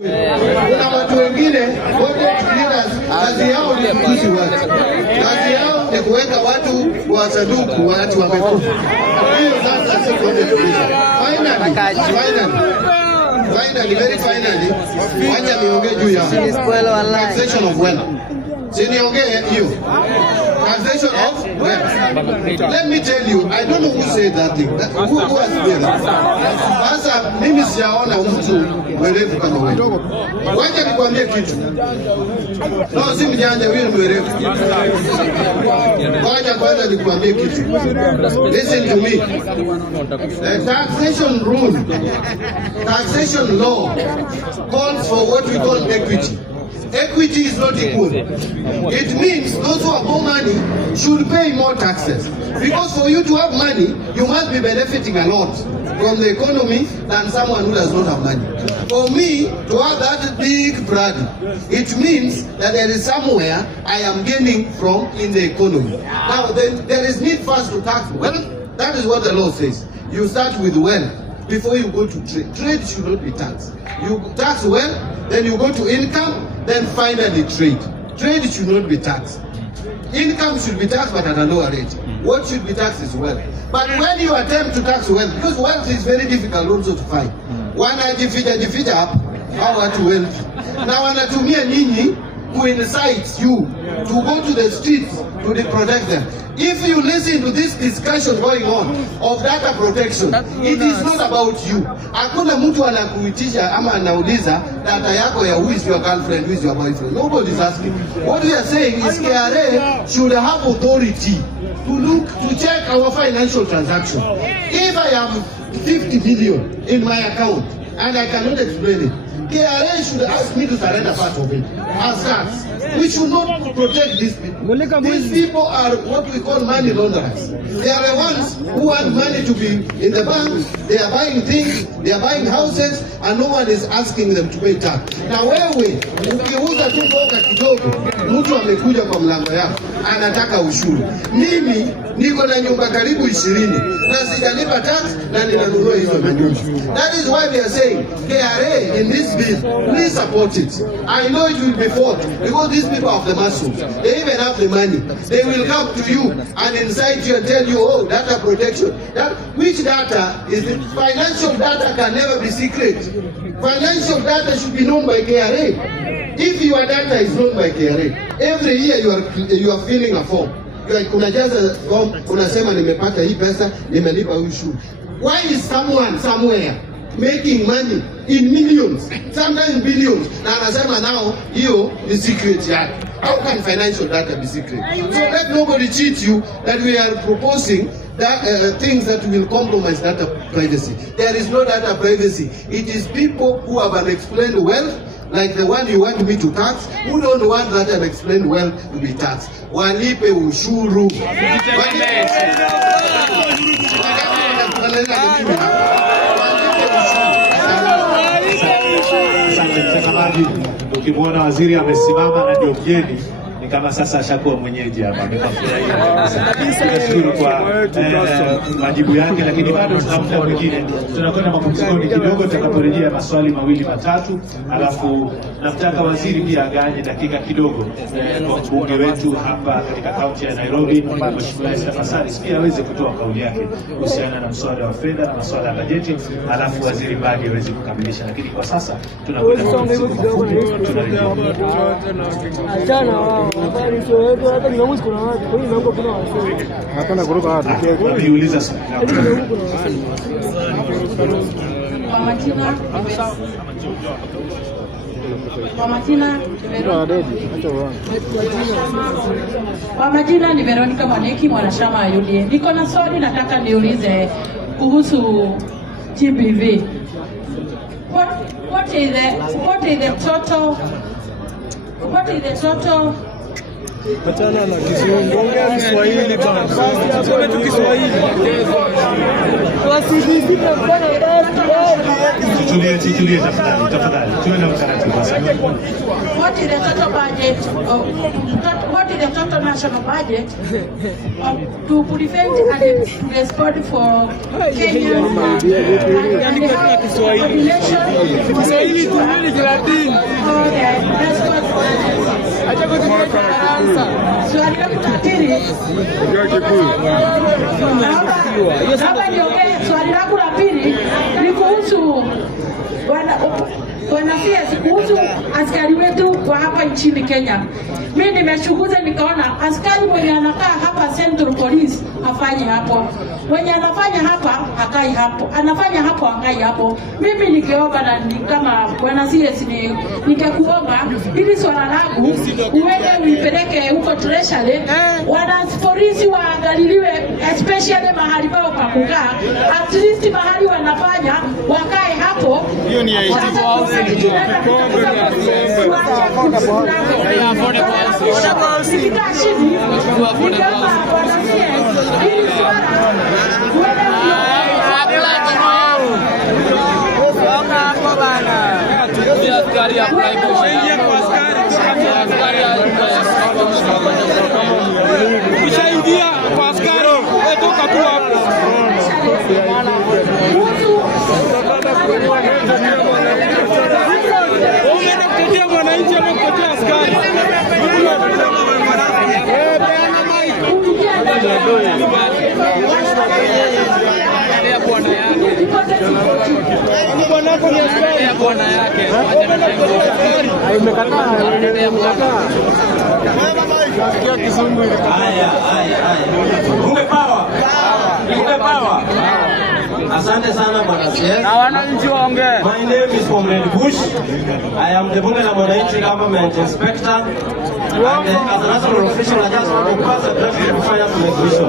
Kuna watu wengine wote kazi yao ni kutusi watu. Kazi yao ni kuweka watu kwa sanduku watu wamekufa. Hiyo sasa si finally, very finally, wacha niongee juu ya taxation of wealth. Niongee hiyo. Taxation of wealth. Let me tell you, I don't know who said that thing. Who has said that? Sasa mimi sijaona mtu mwerevu kama wewe. Wacha nikwambie kitu. No, si mjanja, wewe ni mwerevu. Wacha kwanza nikwambie kitu. Listen to me. The taxation rule, taxation law calls for what we call equity. Equity is not equal. It means those who have more money should pay more taxes. Because for you to have money, you must be benefiting a lot from the economy than someone who does not have money. For me to have that big brand, it means that there is somewhere I am gaining from in the economy. Now, then there is need first to tax wealth. That is what the law says. You start with wealth before you go to trade. Trade should not be taxed. You tax wealth, then you go to income, then finally trade. Trade should not be taxed. Income should be taxed, but at a lower rate. What should be taxed is wealth. But when you attempt to tax wealth, because wealth is very difficult also to find. Wanajifija hapa hao watu wealth. Na wanatumia nyinyi to incite you to go to the streets to protect them. If you listen to this discussion going on of data protection, it is not about you. Hakuna mtu anakuitisha ama anauliza data yako ya who is your girlfriend, who is your boyfriend. Nobody is asking. What we are saying is KRA should have authority to look, to check our financial transaction. If I have 50 billion in my account and I cannot explain it, KRA should ask me to surrender part of it as tax. We should not protect these people. These people are what we call money launderers. They are the ones who want money to be in the bank. They are buying things, they are buying houses, and no one is asking them to pay tax. Na wewe ukiuza tu mboga kidogo, mtu amekuja kwa mlango yako anataka ushuru. Mimi niko na nyumba karibu 20 na sijalipa tax na ninanunua hizo manyumba. That is why we are saying KRA in this bill, please support it. I know it will be fought because these people have the muscles. They even have the money. They will come to you and incite you and tell you, oh, data protection. Which data is it? Financial data can never be secret. Financial data should be known by KRA. If your data is known by KRA, every year you are filling a form. Unajaza form, unasema nimepata hii pesa, nimelipa ushuru. Why is someone somewhere making money in millions, sometimes billions, na anasema now hiyo ni secret yake? How can financial data be secret? So let nobody cheat you that we are proposing that things that will compromise data privacy. There is no data privacy. It is people who have unexplained wealth, like the one you want me to tax, who don't want that unexplained wealth to be taxed. Walipe ushuru. Mtazamaji, ukimwona waziri amesimama na ndio mgeni ni kama sasa ashakuwa mwenyeji hapa. Tunashukuru kwa majibu yake, lakini bado tuna muda mwingine. Tunakwenda mapumzikoni kidogo, tutakaporejea maswali mawili matatu, alafu namtaka waziri pia aganye dakika kidogo kwa mbunge wetu hapa katika kaunti ya Nairobi, Mheshimiwa Esther Passaris, pia aweze kutoa kauli yake kuhusiana na mswada wa fedha na mswada wa bajeti, alafu waziri Mbadi aweze kukamilisha. Lakini kwa sasa tunakwenda mapumzikoni. Hapana kuruka watu. Niuliza swali. Kwa majina ni Veronica Mwaneki, mwanachama wa UDA. Niko na swali nataka niulize kuhusu GBV. What is the total Achana na Kizungu, ongea Kiswahili bana. Tuseme tu Kiswahili. Tulie tafadhali. Tuwe na utaratibu sasa. What is the total budget? What is the total national budget to prevent and to respond for Kenya and the population? Kiswahili tu nini Kilatini? Acha kutumia Kifaransa. Swali la kutafsiri. Hapa niongee swali langu la pili ni kuhusu Bwana CS, kuhusu askari wetu wa hapa nchini Kenya. Mimi nimechunguza nikaona askari mwenye anakaa hapa Central Police afanye hapo. Mwenye anafanya hapa hakai hapo. Anafanya hapo hakai hapo. Mimi ningeomba na kama Bwana CS ningekuomba ili swala langu uende uipeleke huko Treasury. Wana polisi waangaliliwe especially mahali pao pa kukaa. At least mahali wanafanya wakae hapo. Hiyo ni ukishaingia kwa askari toka tu hapo. Umeenda kutetea mwananchi ama kutetea askari? Bwana yako ni askari. Bwana yake. Haya. Ungepawa. Asante sana Bwana CS. Na wananchi waongee. My name is Comrade Bush. I am the Bunge la Mwananchi Government Inspector. And as a national official, I just want to pass a draft before I make vision.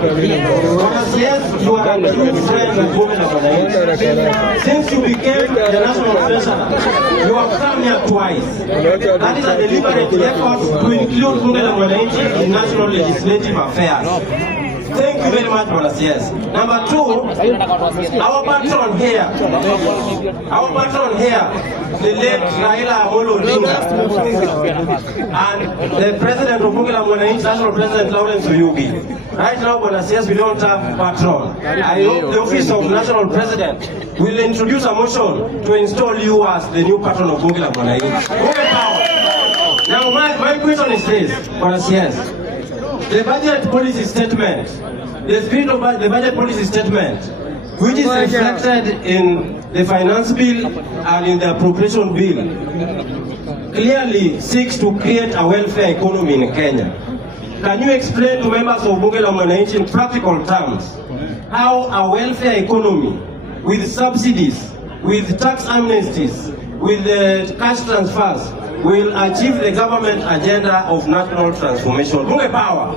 Bwana CS, you are a good friend of Bunge la Mwananchi. Since you became the national treasurer, you have come here twice. That is a deliberate effort to include Bunge la Mwananchi in national legislative affairs. Thank you very much, Bwana CS. Number two, our patron here, the late Raila Amolo Odinga, and the president of Bunge la Mwananchi, National President Lawrence Oyugi. Right now, Bwana CS, we don't have patron. I hope the office of National President will introduce a motion to install you as the new patron of Bunge la Mwananchi. Now, my question is this, Bwana CS. The budget policy statement, the spirit of the budget policy statement, which is reflected in the finance bill and in the appropriation bill, clearly seeks to create a welfare economy in Kenya. Can you explain to members of Bunge la Mwananchi in practical terms how a welfare economy with subsidies, with tax amnesties, with cash transfers will achieve the government agenda of national transformation? Bunge power.